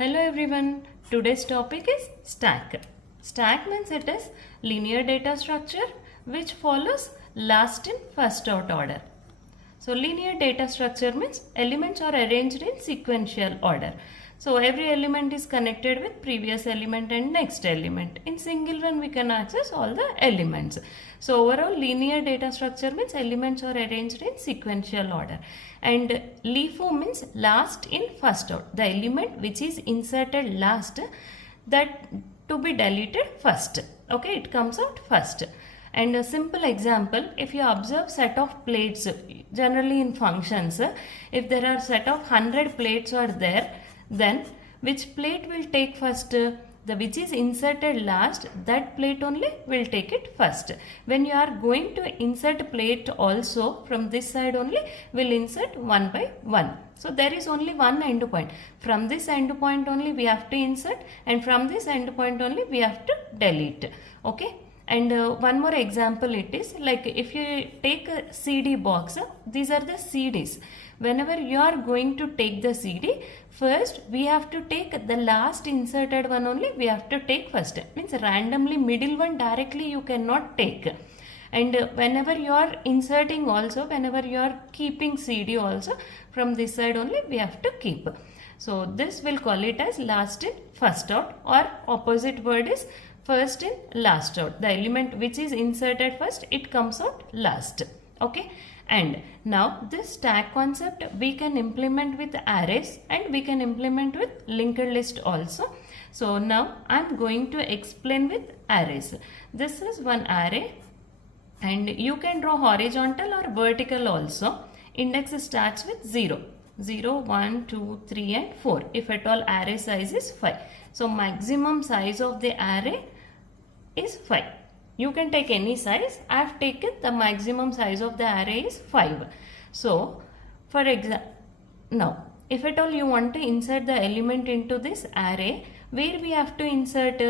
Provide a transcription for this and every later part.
Hello everyone, today's topic is stack. Stack means it is linear data structure which follows last in first out order. So linear data structure means elements are arranged in sequential order. So every element is connected with previous element and next element. In single run we can access all the elements. So overall linear data structure means elements are arranged in sequential order. And LIFO means last in first out. The element which is inserted last that to be deleted first. Okay, it comes out first. And a simple example, if you observe set of plates, generally in functions, if there are set of 100 plates are there, then which plate will take first? The which is inserted last, that plate only will take it first. When you are going to insert plate also, from this side only will insert one by one. So there is only one end point. From this end point only we have to insert, and from this end point only we have to delete. Okay. And one more example it is like if you take a CD box, these are the CDs. Whenever you are going to take the CD, first we have to take the last inserted one only we have to take first. Means randomly middle one directly you cannot take. And whenever you are inserting also, whenever you are keeping CD also, from this side only we have to keep. So this will call it as last in first out, or opposite word is first in last out. The element which is inserted first, it comes out last. Okay. And now this stack concept we can implement with arrays and we can implement with linked list also. So now I am going to explain with arrays. This is one array and you can draw horizontal or vertical also. Index starts with 0. 0, 1, 2, 3 and 4. If at all array size is 5. So maximum size of the array is 5. You can take any size. I have taken the maximum size of the array is 5. So for example, now if at all you want to insert the element into this array, where we have to insert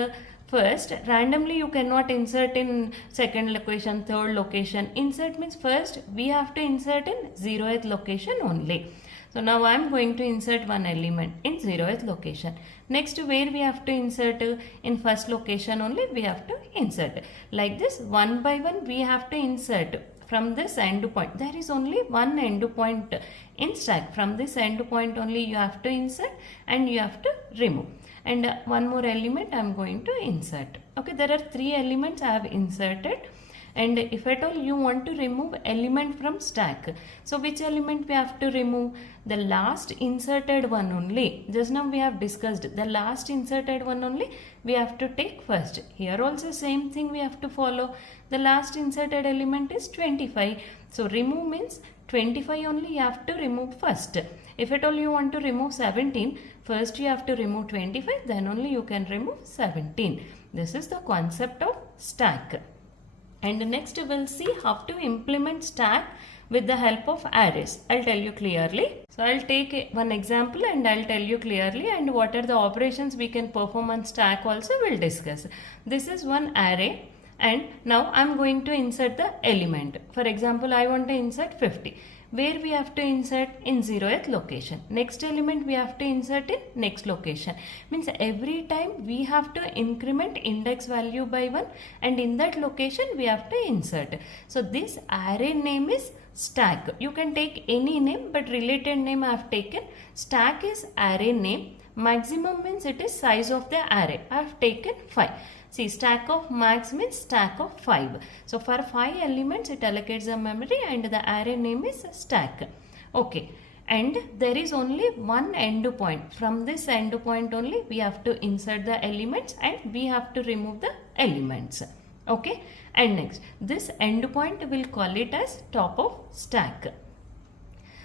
first, randomly you cannot insert in second location, third location. Insert means first we have to insert in 0th location only. So now I am going to insert one element in 0th location. Next, where we have to insert in first location only we have to insert. Like this, one by one we have to insert from this end point. There is only one end point in stack. From this end point only you have to insert and you have to remove. And one more element I am going to insert. Okay, there are 3 elements I have inserted. And if at all you want to remove element from stack, so which element we have to remove? The last inserted one only. Just now we have discussed the last inserted one only we have to take first. Here also same thing we have to follow. The last inserted element is 25. So remove means 25 only you have to remove first. If at all you want to remove 17, first you have to remove 25, then only you can remove 17. This is the concept of stack. And next we will see how to implement stack with the help of arrays. I'll tell you clearly. So I'll take one example and I'll tell you clearly, and what are the operations we can perform on stack also we'll discuss. This is one array and now I'm going to insert the element. For example, I want to insert 50. Where we have to insert? In 0th location. Next element we have to insert in next location. Means every time we have to increment index value by 1 and in that location we have to insert. So this array name is stack. You can take any name, but related name I have taken. Stack is array name. Maximum means it is size of the array. I have taken 5. See, stack of max means stack of 5. So for 5 elements it allocates the memory and the array name is stack. Okay. And there is only one end point. From this end point only we have to insert the elements and we have to remove the elements. Okay. And next, this end point will call it as top of stack.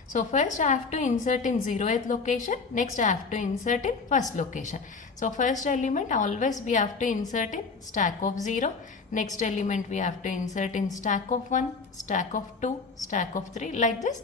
So first I have to insert in 0th location. Next I have to insert in first location. So first element always we have to insert in stack of 0. Next element we have to insert in stack of 1, stack of 2, stack of 3. Like this,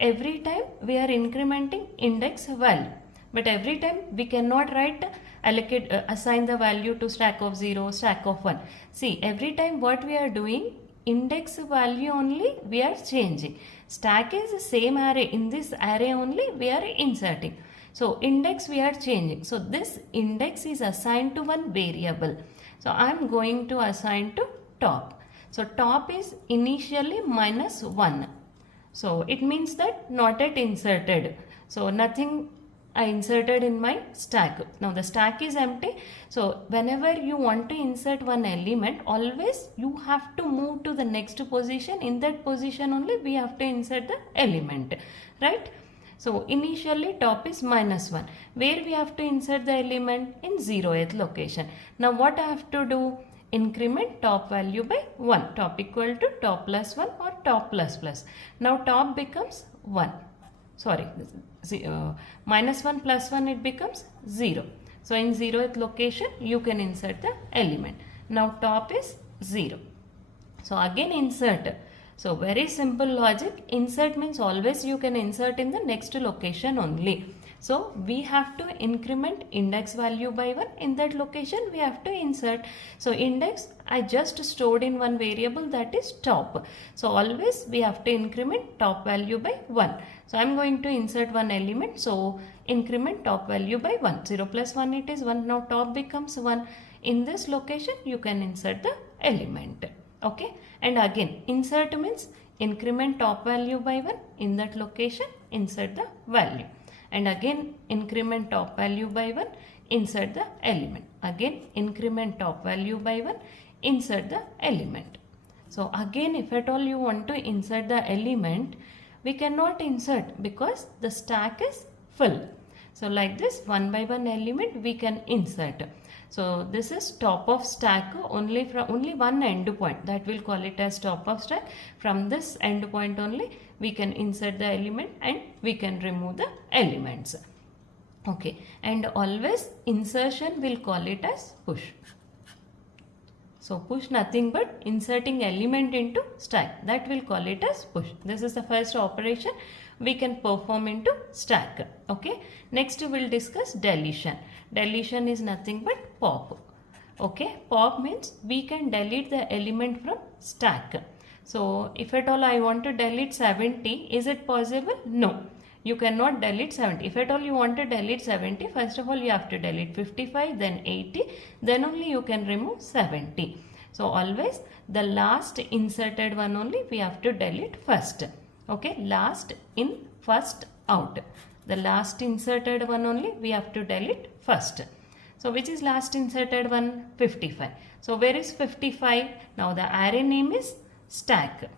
every time we are incrementing index value. But every time we cannot write assign the value to stack of 0, stack of 1. See, every time what we are doing, index value only we are changing. Stack is the same array. In this array only we are inserting. So index we are changing. So this index is assigned to one variable. So I am going to assign to top. So top is initially -1. So it means that not yet inserted. So nothing I inserted in my stack. Now the stack is empty. So whenever you want to insert one element, always you have to move to the next position. In that position only we have to insert the element, right? So initially top is -1. Where we have to insert the element? In 0th location. Now what I have to do? Increment top value by 1. Top equal to top plus 1 or top plus plus. Now top becomes 1. Sorry, -1 plus 1 it becomes 0. So in 0th location you can insert the element. Now top is 0. So again insert. So very simple logic. Insert means always you can insert in the next location only. So we have to increment index value by 1. In that location we have to insert. So index I just stored in one variable, that is top. So always we have to increment top value by 1. So I am going to insert one element. So increment top value by 1. 0 plus 1 it is 1. Now top becomes 1. In this location you can insert the element. Okay. And again insert means increment top value by 1. In that location insert the value. And again increment top value by 1, insert the element. Again increment top value by 1, insert the element. So again if at all you want to insert the element, we cannot insert because the stack is full. So like this one by one element we can insert. So this is top of stack only one end point, that will call it as top of stack. From this end point only we can insert the element and we can remove the elements. Okay, and always insertion will call it as push. So push nothing but inserting element into stack, that will call it as push. This is the first operation we can perform into stack. Okay, next we will discuss deletion. Deletion is nothing but pop. Okay, pop means we can delete the element from stack. So if at all I want to delete 70, is it possible? No, you cannot delete 70. If at all you want to delete 70, first of all you have to delete 55, then 80, then only you can remove 70. So always the last inserted one only we have to delete first. Okay, last in, first out. The last inserted one only we have to delete first. So which is last inserted one? 55. So where is 55? Now the array name is stack.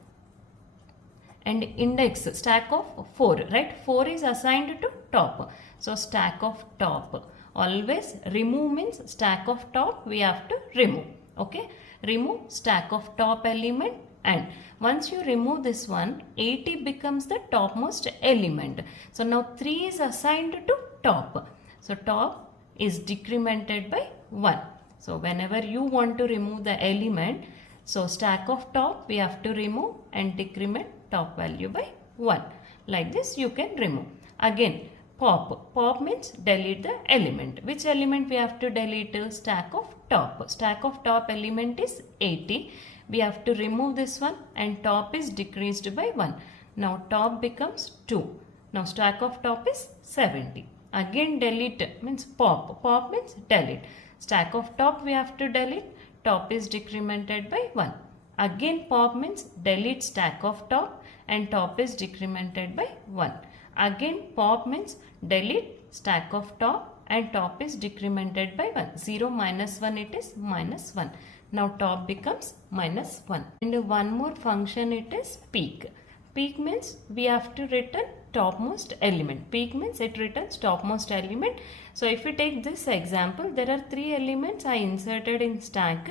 And index stack of 4, right? 4 is assigned to top. So stack of top. Always remove means stack of top we have to remove. Okay, remove stack of top element, and once you remove this one, 80 becomes the topmost element. So now 3 is assigned to top. So top is decremented by 1. So whenever you want to remove the element, so stack of top we have to remove and decrement top value by 1. Like this you can remove. Again pop. Pop means delete the element. Which element we have to delete? Stack of top. Stack of top element is 80. We have to remove this one and top is decreased by 1. Now top becomes 2. Now stack of top is 70. Again delete means pop. Pop means delete. Stack of top we have to delete. Top is decremented by 1. Again pop means delete stack of top and top is decremented by 1. Again pop means delete stack of top and top is decremented by 1. 0 minus 1 it is minus 1. Now top becomes minus 1. And one more function it is peek. Peek means we have to return topmost element. Peek means it returns topmost element. So if we take this example, there are 3 elements I inserted in stack.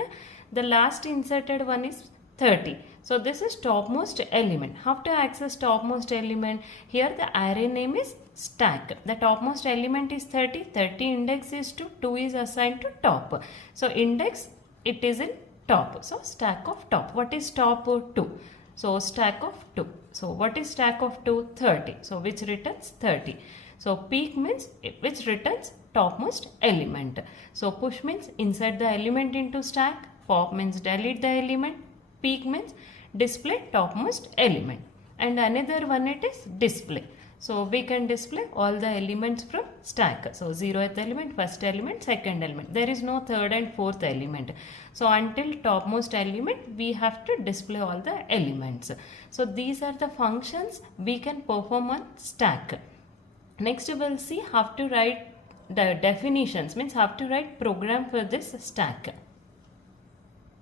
The last inserted one is 30. So this is topmost element. How to access topmost element? Here the array name is stack. The topmost element is 30. 30 index is 2. 2 is assigned to top. So index it is in top. So stack of top. What is top? 2. So stack of 2. So what is stack of 2? 30. So which returns 30. So peek means which returns topmost element. So push means insert the element into stack. Pop means delete the element. Peek means display topmost element. And another one it is display. So we can display all the elements from stack. So 0th element, first element, second element. There is no third and fourth element. So until topmost element, we have to display all the elements. So these are the functions we can perform on stack. Next we will see how to write the definitions, means how to write program for this stack.